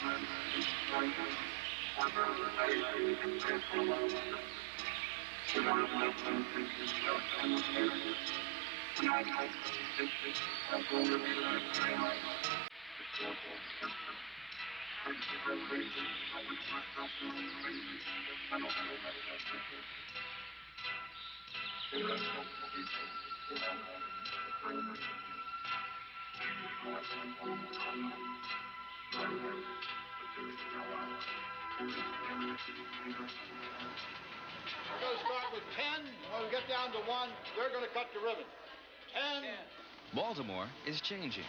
We're going to start with 10. When we get down to 1, they're going to cut the ribbon. 10. Baltimore is changing.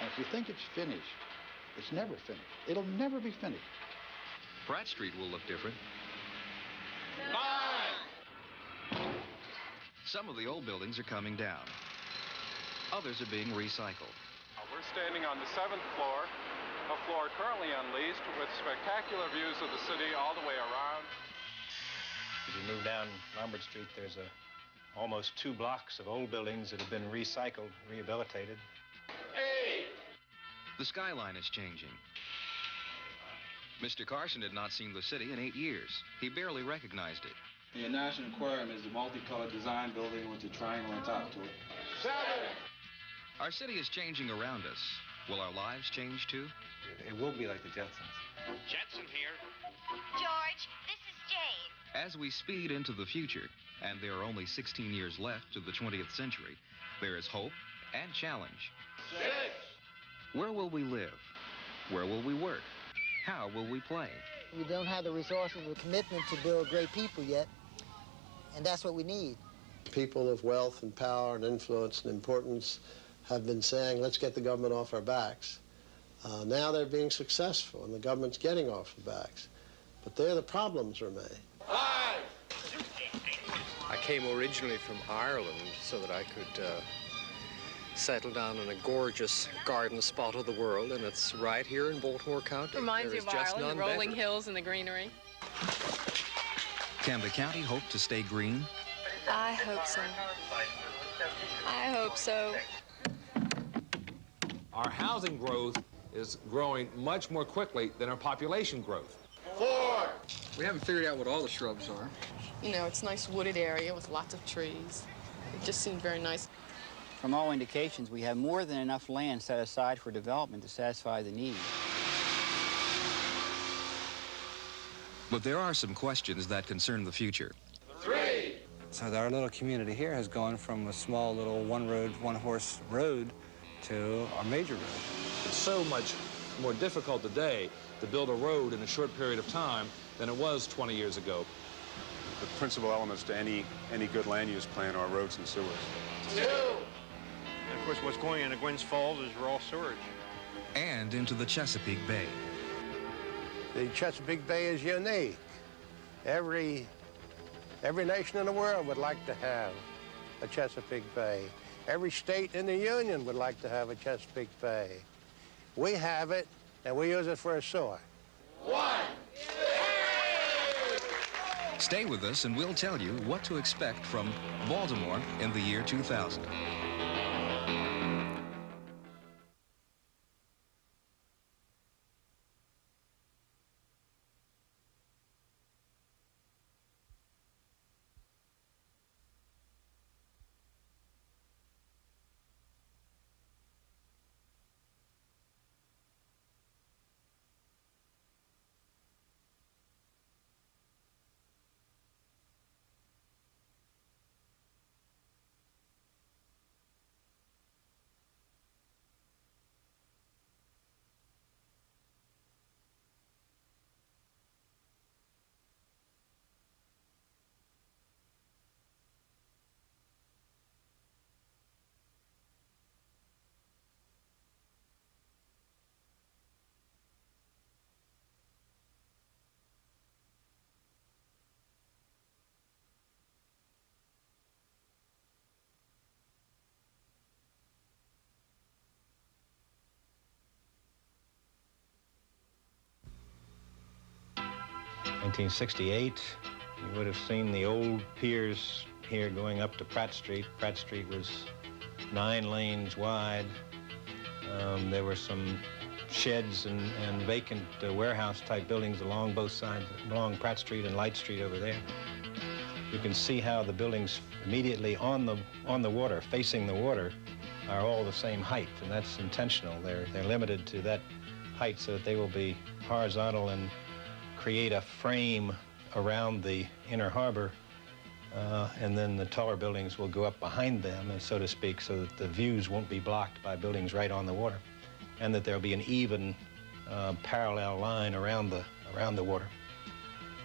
And if you think it's finished, it's never finished. It'll never be finished. Pratt Street will look different. 9. Some of the old buildings are coming down. Others are being recycled. We're standing on the 7th floor, a floor currently unleased with spectacular views of the city all the way around. As you move down Lombard Street, there's almost 2 blocks of old buildings that have been recycled, rehabilitated. 8. The skyline is changing. Mr. Carson had not seen the city in 8 years. He barely recognized it. The National Aquarium is a multicolored design building with a triangle on top to it. 7. Our city is changing around us. Will our lives change too? It will be like the Jetsons. Jetson here. George, this is Jane. As we speed into the future, and there are only 16 years left to the 20th century, there is hope and challenge. 6. Where will we live? Where will we work? How will we play? We don't have the resources or commitment to build great people yet, and that's what we need. People of wealth and power and influence and importance have been saying, let's get the government off our backs. Now they're being successful, and the government's getting off the backs. But there the problems remain. 5. I came originally from Ireland so that I could settle down in a gorgeous garden spot of the world, and it's right here in Baltimore County. Reminds you of Ireland, the rolling hills and the greenery. Can the county hope to stay green? I hope so. I hope so. Our housing growth is growing much more quickly than our population growth. 4. We haven't figured out what all the shrubs are. You know, it's a nice wooded area with lots of trees. It just seemed very nice. From all indications, we have more than enough land set aside for development to satisfy the need. But there are some questions that concern the future. 3. So our little community here has gone from a small little one-road, one-horse road to a major road. It's so much more difficult today to build a road in a short period of time than it was 20 years ago. The principal elements to any good land use plan are roads and sewers. 2. And of course, what's going into Gwynns Falls is raw sewage. And into the Chesapeake Bay. The Chesapeake Bay is unique. Every nation in the world would like to have a Chesapeake Bay. Every state in the Union would like to have a Chesapeake Bay. We have it, and we use it for a sewer. 1. Stay with us and we'll tell you what to expect from Baltimore in the year 2000. In 1968, you would have seen the old piers here going up to Pratt Street. Pratt Street was 9 lanes wide. There were some sheds and vacant warehouse-type buildings along both sides, along Pratt Street and Light Street over there. You can see how the buildings immediately on the water, facing the water, are all the same height, and that's intentional. They're limited to that height so that they will be horizontal and create a frame around the inner harbor, and then the taller buildings will go up behind them, so to speak, so that the views won't be blocked by buildings right on the water, and that there'll be an even parallel line around the water.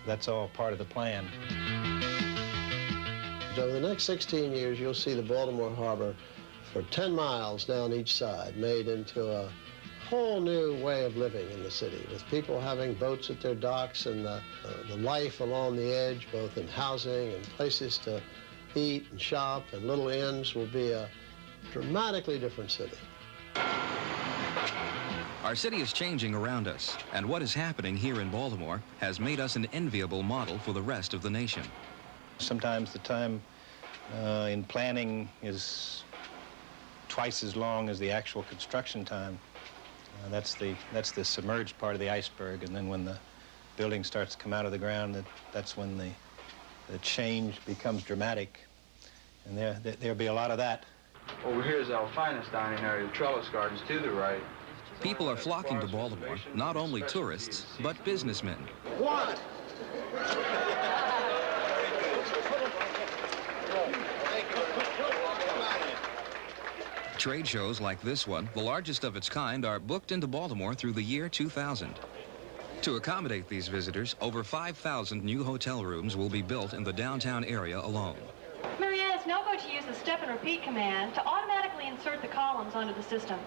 That's all part of the plan. Over the next 16 years, you'll see the Baltimore Harbor for 10 miles down each side made into a whole new way of living in the city, with people having boats at their docks and the life along the edge, both in housing and places to eat and shop and little inns, will be a dramatically different city. Our city is changing around us, and what is happening here in Baltimore has made us an enviable model for the rest of the nation. Sometimes the time in planning is twice as long as the actual construction time. That's the submerged part of the iceberg, and then when the building starts to come out of the ground, that's when the change becomes dramatic, and there'll be a lot of that. Over here is our finest dining area, the trellis gardens to the right. People are flocking to Baltimore, not only tourists, but businessmen. What? Trade shows like this one, the largest of its kind, are booked into Baltimore through the year 2000. To accommodate these visitors, over 5,000 new hotel rooms will be built in the downtown area alone. Marianne, it's no good to use the step and repeat command to automatically insert the columns onto the system.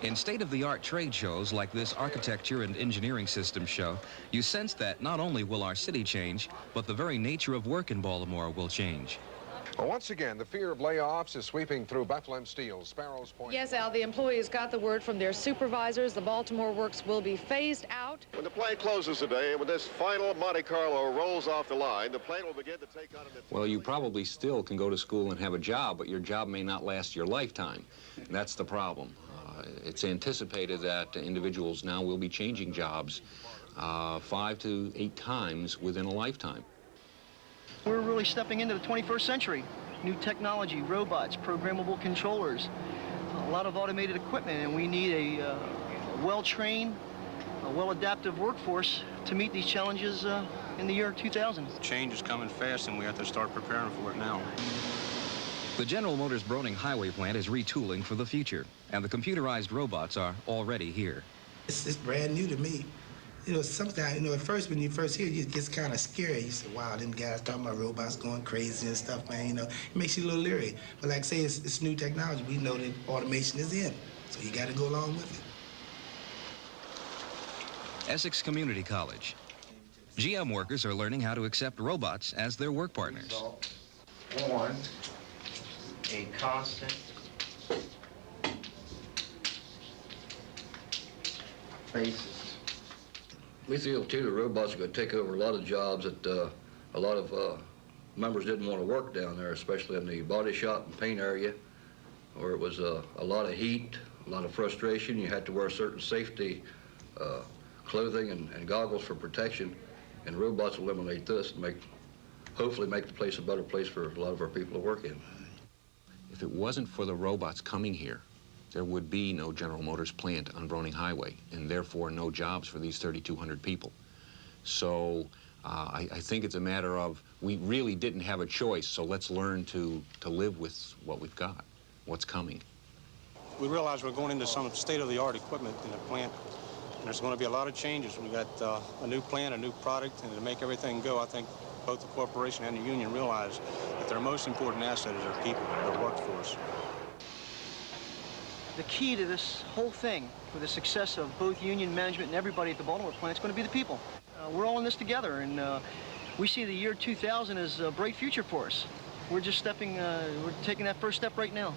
In state-of-the-art trade shows like this Architecture and Engineering Systems show, you sense that not only will our city change, but the very nature of work in Baltimore will change. Well, once again, the fear of layoffs is sweeping through Bethlehem Steel, Sparrows Point. Yes, Al, the employees got the word from their supervisors. The Baltimore works will be phased out. When the plant closes today, and when this final Monte Carlo rolls off the line, the plant will begin to take on an... Well, you probably still can go to school and have a job, but your job may not last your lifetime. And that's the problem. It's anticipated that individuals now will be changing jobs 5 to 8 times within a lifetime. We're really stepping into the 21st century. New technology, robots, programmable controllers, a lot of automated equipment, and we need a well-trained, well-adaptive workforce to meet these challenges in the year 2000. Change is coming fast, and we have to start preparing for it now. The General Motors Broning Highway plant is retooling for the future, and the computerized robots are already here. It's brand new to me. You know, sometimes, you know, at first, when you first hear it, it gets kind of scary. You say, wow, them guys talking about robots going crazy and stuff, man, you know. It makes you a little leery. But like I say, it's new technology. We know that automation is in, so you got to go along with it. Essex Community College. GM workers are learning how to accept robots as their work partners. On a constant basis. We feel, too, the robots are going to take over a lot of jobs that a lot of members didn't want to work down there, especially in the body shop and paint area, where it was a lot of heat, a lot of frustration. You had to wear certain safety clothing and goggles for protection, and robots will eliminate this and hopefully make the place a better place for a lot of our people to work in. If it wasn't for the robots coming here, there would be no General Motors plant on Broning Highway, and therefore no jobs for these 3,200 people. So I think it's a matter of, we really didn't have a choice, so let's learn to live with what we've got, what's coming. We realize we're going into some state-of-the-art equipment in the plant, and there's going to be a lot of changes. We got a new plant, a new product, and to make everything go, I think both the corporation and the union realize that their most important asset is our people, their workforce. The key to this whole thing, for the success of both union management and everybody at the Baltimore plant, is going to be the people. We're all in this together, and we see the year 2000 as a bright future for us. We're just we're taking that first step right now.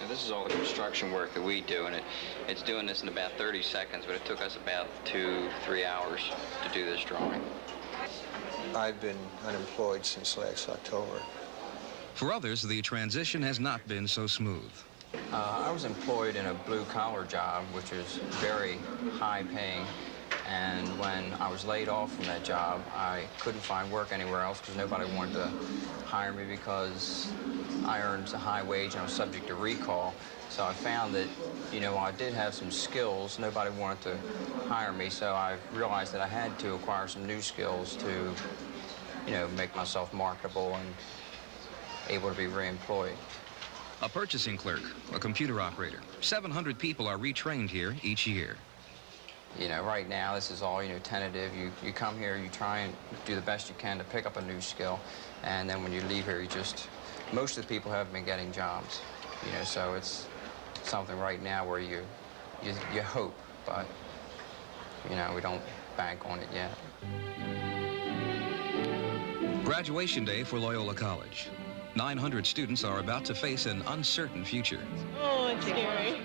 Now, this is all the construction work that we do, and it's doing this in about 30 seconds, but it took us about 2-3 hours to do this drawing. I've been unemployed since last October. For others, the transition has not been so smooth. I was employed in a blue-collar job, which is very high-paying, and when I was laid off from that job, I couldn't find work anywhere else because nobody wanted to hire me because I earned a high wage and I was subject to recall. So I found that, you know, I did have some skills. Nobody wanted to hire me, so I realized that I had to acquire some new skills to, you know, make myself marketable and able to be reemployed. A purchasing clerk, a computer operator. 700 people are retrained here each year. You know, right now, this is all, you know, tentative. You come here, you try and do the best you can to pick up a new skill, and then when you leave here, most of the people haven't been getting jobs, you know, so it's something right now where you hope, but, you know, we don't bank on it yet. Graduation day for Loyola College. 900 students are about to face an uncertain future. Oh, it's scary.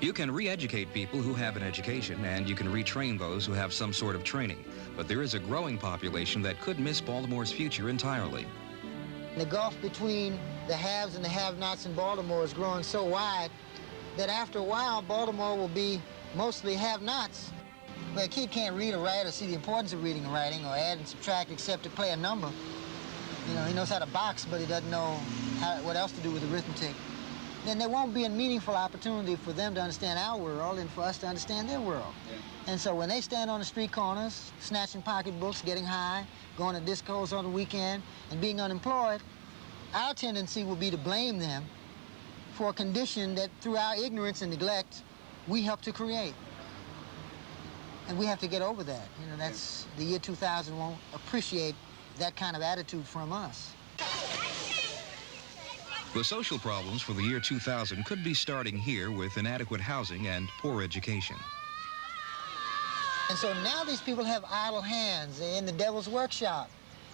You can re-educate people who have an education, and you can retrain those who have some sort of training. But there is a growing population that could miss Baltimore's future entirely. The gulf between the haves and the have-nots in Baltimore is growing so wide that after a while, Baltimore will be mostly have-nots. Where a kid can't read or write or see the importance of reading and writing or add and subtract except to play a number. You know, he knows how to box, but he doesn't know what else to do with arithmetic. Then there won't be a meaningful opportunity for them to understand our world and for us to understand their world. Yeah. And so when they stand on the street corners, snatching pocketbooks, getting high, going to discos on the weekend, and being unemployed, our tendency will be to blame them for a condition that through our ignorance and neglect, we help to create. And we have to get over that. You know, that's, the year 2000 won't appreciate that kind of attitude from us. The social problems for the year 2000 could be starting here with inadequate housing and poor education. And so now these people have idle hands. They're in the devil's workshop.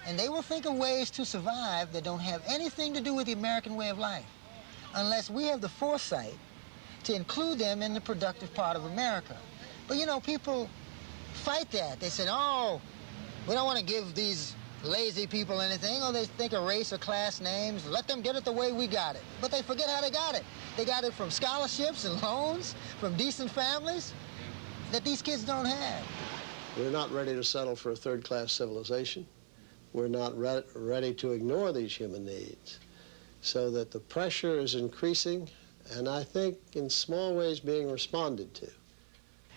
And they will think of ways to survive that don't have anything to do with the American way of life, unless we have the foresight to include them in the productive part of America. But you know, people fight that. They said, oh, we don't want to give these lazy people anything, or they think of race or class names. Let them get it the way we got it. But they forget how they got it. They got it from scholarships and loans, from decent families that these kids don't have. We're not ready to settle for a third-class civilization. We're not ready to ignore these human needs. So that the pressure is increasing, and I think in small ways being responded to.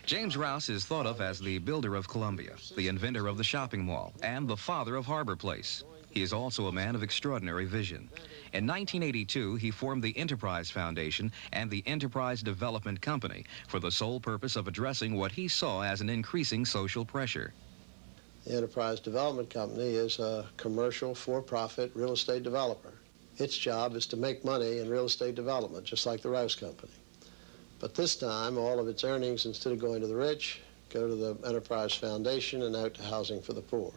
James Rouse is thought of as the builder of Columbia, the inventor of the shopping mall, and the father of Harbor Place. He is also a man of extraordinary vision. In 1982, he formed the Enterprise Foundation and the Enterprise Development Company for the sole purpose of addressing what he saw as an increasing social pressure. The Enterprise Development Company is a commercial, for-profit real estate developer. Its job is to make money in real estate development, just like the Rouse Company. But this time, all of its earnings, instead of going to the rich, go to the Enterprise Foundation and out to housing for the poor.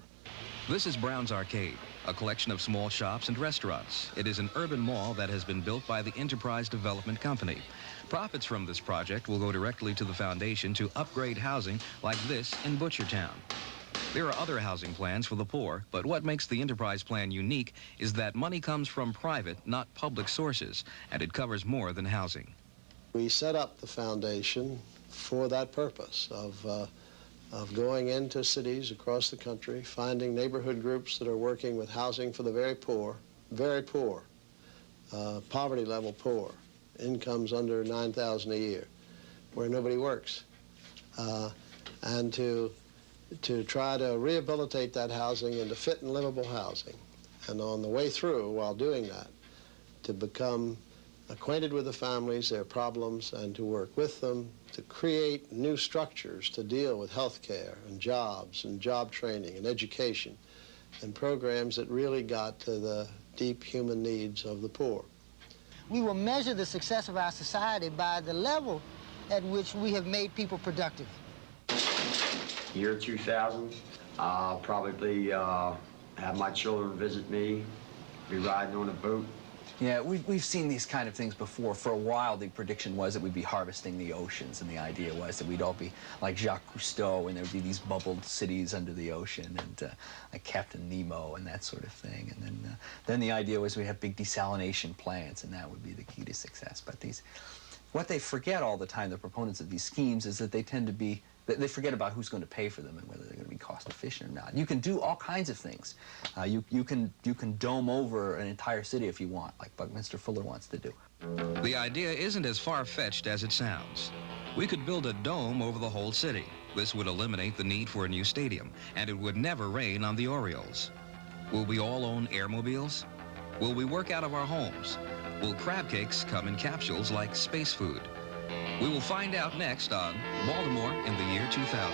This is Brown's Arcade, a collection of small shops and restaurants. It is an urban mall that has been built by the Enterprise Development Company. Profits from this project will go directly to the foundation to upgrade housing like this in Butchertown. There are other housing plans for the poor, but what makes the Enterprise plan unique is that money comes from private, not public sources, and it covers more than housing. We set up the foundation for that purpose of going into cities across the country, finding neighborhood groups that are working with housing for the very poor, poverty level poor, incomes under $9,000 a year, where nobody works, and to try to rehabilitate that housing into fit and livable housing. And on the way through, while doing that, to become acquainted with the families, their problems, and to work with them to create new structures to deal with health care and jobs and job training and education and programs that really got to the deep human needs of the poor. We will measure the success of our society by the level at which we have made people productive. Year 2000, I'll probably have my children visit me, be riding on a boat. Yeah, we've seen these kind of things before. For a while, the prediction was that we'd be harvesting the oceans, and the idea was that we'd all be like Jacques Cousteau, and there'd be these bubbled cities under the ocean, and like Captain Nemo and that sort of thing. And then the idea was we'd have big desalination plants, and that would be the key to success. But What they forget all the time, the proponents of these schemes, is that they tend to be, they forget about who's going to pay for them and whether they're going to be cost efficient or not. You can do all kinds of things. You can dome over an entire city if you want, like Buckminster Fuller wants to do. The idea isn't as far-fetched as it sounds. We could build a dome over the whole city. This would eliminate the need for a new stadium, and it would never rain on the Orioles. Will we all own airmobiles? Will we work out of our homes? Will crab cakes come in capsules like space food? We will find out next on Baltimore in the year 2000.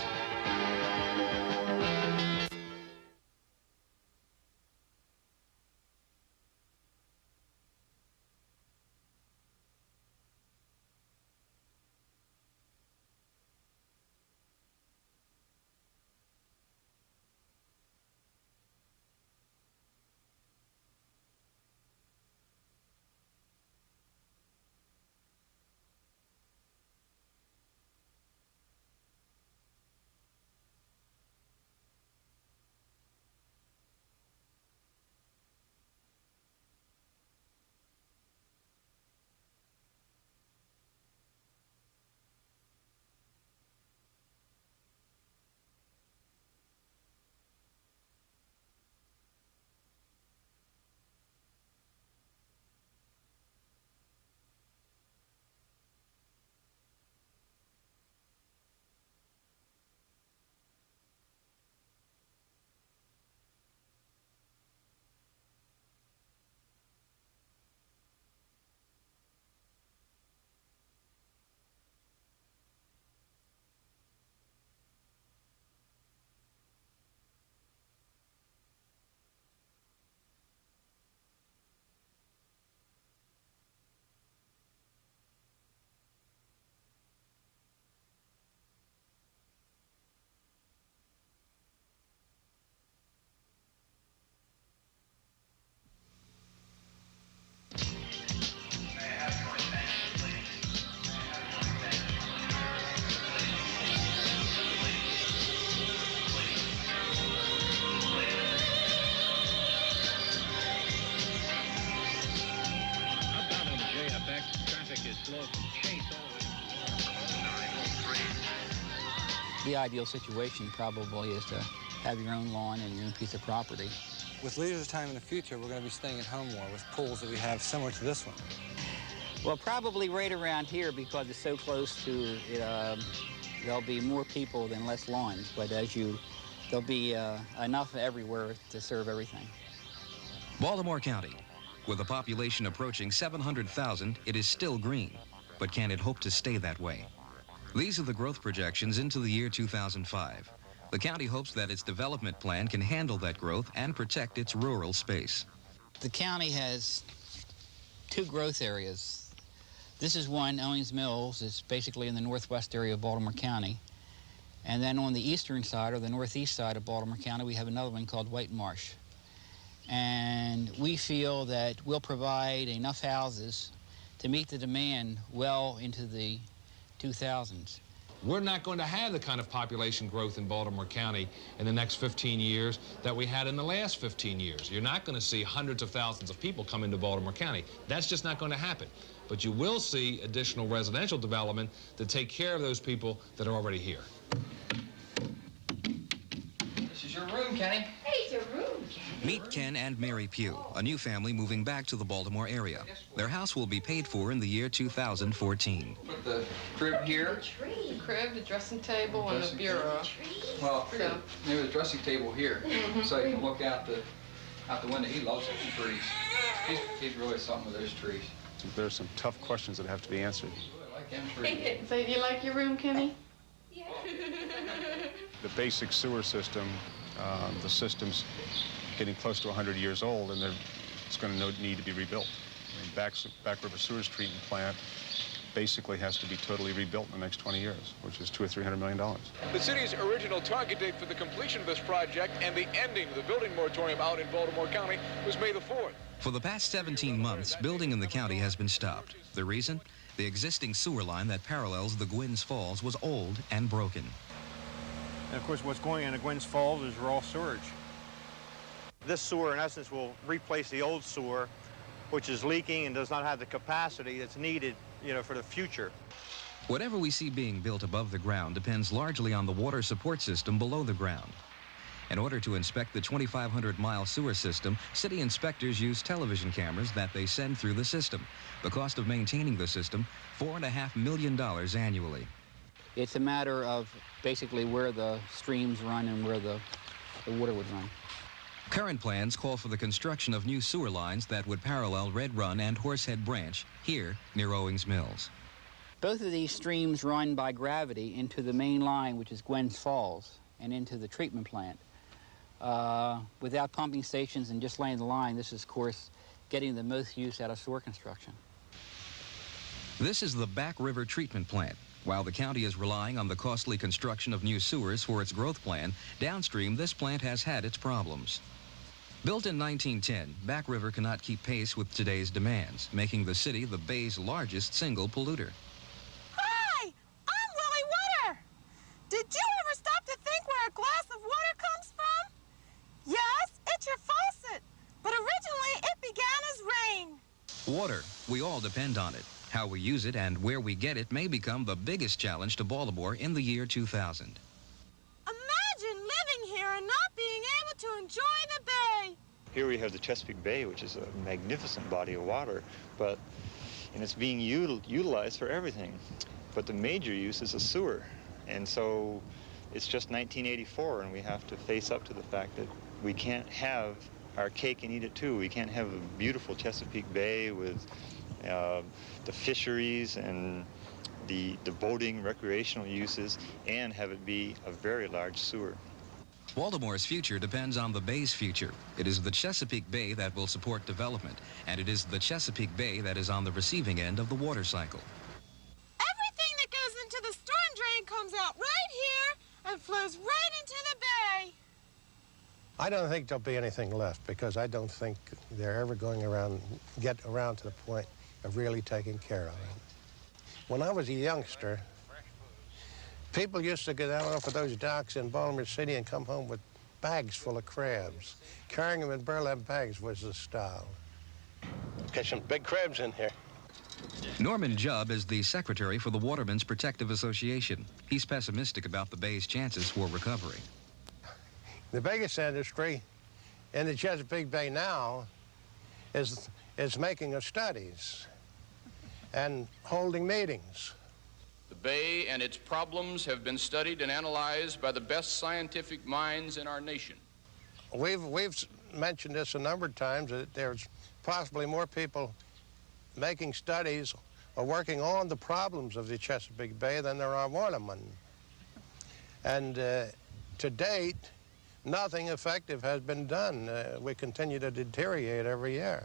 The ideal situation probably is to have your own lawn and your own piece of property. With leisure time in the future, we're going to be staying at home more with pools that we have similar to this one. Well, probably right around here because it's so close to it, there'll be more people than less lawns, but there'll be enough everywhere to serve everything. Baltimore County, with a population approaching 700,000, it is still green, but can it hope to stay that way? These are the growth projections into the year 2005. The county hopes that its development plan can handle that growth and protect its rural space. The county has two growth areas. This is one, Owings Mills. It's basically in the northwest area of Baltimore County. And then on the eastern side, or the northeast side of Baltimore County, we have another one called White Marsh. And we feel that we'll provide enough houses to meet the demand well into the 2000s. We're not going to have the kind of population growth in Baltimore County in the next 15 years that we had in the last 15 years. You're not going to see hundreds of thousands of people come into Baltimore County. That's just not going to happen. But you will see additional residential development to take care of those people that are already here. This is your room, Kenny. Hey, it's your room, Kenny. Meet Ken and Mary Pugh, a new family moving back to the Baltimore area. Their house will be paid for in the year 2014. Put the crib here. The crib, the dressing table, and the bureau. Well, maybe the dressing table here, so you can look out the window. He loves those trees. He's really something with those trees. There's some tough questions that have to be answered. So you like your room, Kenny? Yeah. The basic sewer system, the system's getting close to 100 years old, and it's going to need to be rebuilt. I mean, Back River Sewers Treatment Plant basically has to be totally rebuilt in the next 20 years, which is $200 or $300 million. The city's original target date for the completion of this project and the ending of the building moratorium out in Baltimore County was May the 4th. For the past 17 months, building in the county has been stopped. The reason? The existing sewer line that parallels the Gwynns Falls was old and broken. And of course, what's going on in Gwynns Falls is raw sewage. This sewer, in essence, will replace the old sewer, which is leaking and does not have the capacity that's needed for the future. Whatever we see being built above the ground depends largely on the water support system below the ground. In order to inspect the 2,500-mile sewer system, city inspectors use television cameras that they send through the system. The cost of maintaining the system, $4.5 million annually. It's a matter of basically where the streams run and where the water would run. Current plans call for the construction of new sewer lines that would parallel Red Run and Horsehead Branch here near Owings Mills. Both of these streams run by gravity into the main line, which is Gwens Falls, and into the treatment plant. Without pumping stations and just laying the line, this is, of course, getting the most use out of sewer construction. This is the Back River Treatment Plant. While the county is relying on the costly construction of new sewers for its growth plan, downstream this plant has had its problems. Built in 1910, Back River cannot keep pace with today's demands, making the city the Bay's largest single polluter. Hi, I'm Willie Water. Did you ever stop to think where a glass of water comes from? Yes, it's your faucet, but originally it began as rain. Water, we all depend on it. How we use it and where we get it may become the biggest challenge to Baltimore in the year 2000. Imagine living here and not being able to enjoy the bay. Here we have the Chesapeake Bay, which is a magnificent body of water, and it's being utilized for everything. But the major use is a sewer. And so it's just 1984, and we have to face up to the fact that we can't have our cake and eat it too. We can't have a beautiful Chesapeake Bay with the fisheries and the boating, recreational uses, and have it be a very large sewer. Baltimore's future depends on the Bay's future. It is the Chesapeake Bay that will support development, and it is the Chesapeake Bay that is on the receiving end of the water cycle. Everything that goes into the storm drain comes out right here and flows right into the bay. I don't think there'll be anything left because I don't think they're ever going get around to the point of really taking care of it. When I was a youngster, people used to go down off of those docks in Baltimore City and come home with bags full of crabs. Carrying them in burlap bags was the style. Catch some big crabs in here. Norman Jubb is the secretary for the Watermen's Protective Association. He's pessimistic about the Bay's chances for recovery. The biggest industry in the Chesapeake Bay now is making of studies and holding meetings. The Bay and its problems have been studied and analyzed by the best scientific minds in our nation. We've mentioned this a number of times, that there's possibly more people making studies or working on the problems of the Chesapeake Bay than there are watermen. And to date, nothing effective has been done. We continue to deteriorate every year.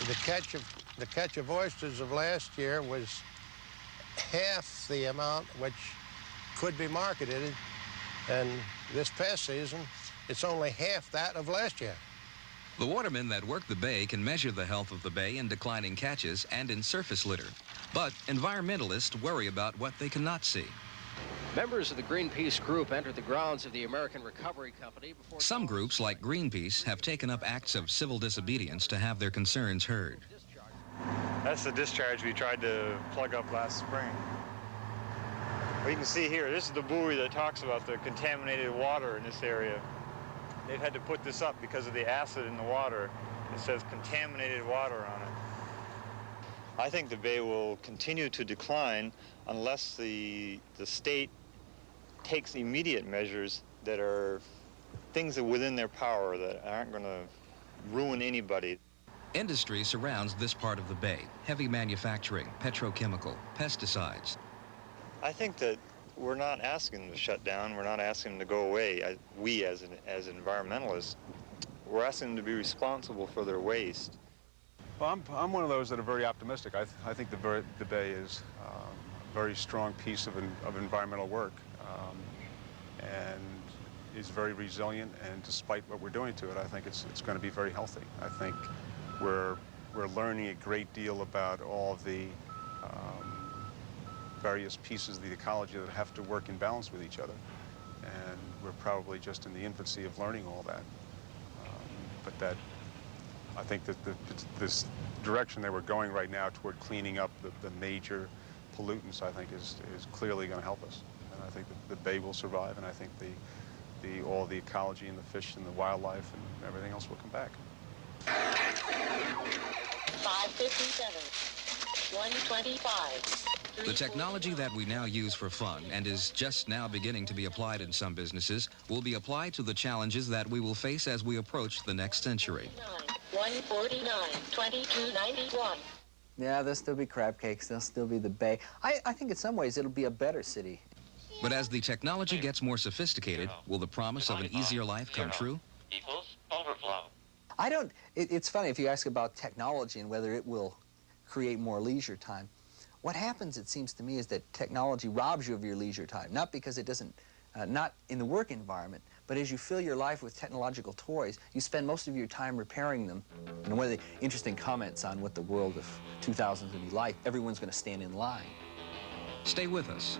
The catch of oysters of last year was half the amount which could be marketed, and this past season, it's only half that of last year. The watermen that work the Bay can measure the health of the Bay in declining catches and in surface litter. But environmentalists worry about what they cannot see. Members of the Greenpeace group entered the grounds of the American Recovery Company before... Some groups, like Greenpeace, have taken up acts of civil disobedience to have their concerns heard. That's the discharge we tried to plug up last spring. Well, you can see here, this is the buoy that talks about the contaminated water in this area. They've had to put this up because of the acid in the water. It says contaminated water on it. I think the Bay will continue to decline unless the state takes immediate measures that are things that are within their power that aren't going to ruin anybody. Industry surrounds this part of the Bay. Heavy manufacturing, petrochemical, pesticides. I think that we're not asking them to shut down. We're not asking them to go away. We, as environmentalists, we're asking them to be responsible for their waste. Well, I'm one of those that are very optimistic. I think the Bay is a very strong piece of environmental work and is very resilient. And despite what we're doing to it, I think it's going to be very healthy. I think we're learning a great deal about all the various pieces of the ecology that have to work in balance with each other. And we're probably just in the infancy of learning all that. But that I think that this direction they were going right now toward cleaning up the major pollutants, I think, is clearly going to help us. And I think the bay will survive, and I think all the ecology and the fish and the wildlife and everything else will come back. 557, 125. The technology that we now use for fun and is just now beginning to be applied in some businesses will be applied to the challenges that we will face as we approach the next century. 149, 2291. Yeah, there'll still be crab cakes. There'll still be the bay. I think in some ways it'll be a better city. But as the technology gets more sophisticated, will the promise of an easier life come true? Equals overflow. It's funny if you ask about technology and whether it will create more leisure time. What happens, it seems to me, is that technology robs you of your leisure time, not because it doesn't, not in the work environment, but as you fill your life with technological toys, you spend most of your time repairing them. And one of the interesting comments on what the world of 2000 is going to be like, everyone's going to stand in line. Stay with us.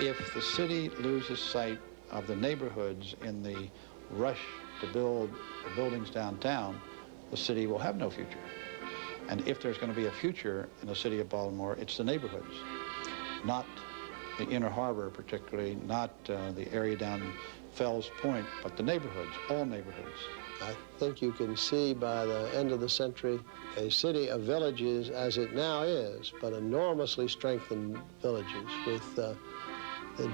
If the city loses sight of the neighborhoods in the rush to build the buildings downtown, the city will have no future. And if there's going to be a future in the city of Baltimore, it's the neighborhoods, not the inner harbor particularly, not the area down Fells Point, but the neighborhoods, all neighborhoods. I think you can see by the end of the century a city of villages as it now is, but enormously strengthened villages with the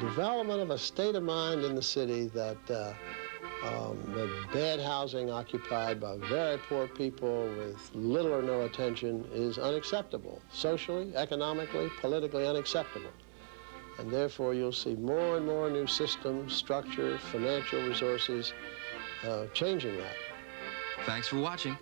development of a state of mind in the city that the bad housing occupied by very poor people with little or no attention is unacceptable, socially, economically, politically unacceptable. And therefore you'll see more and more new systems, structure, financial resources changing that. Thanks for watching.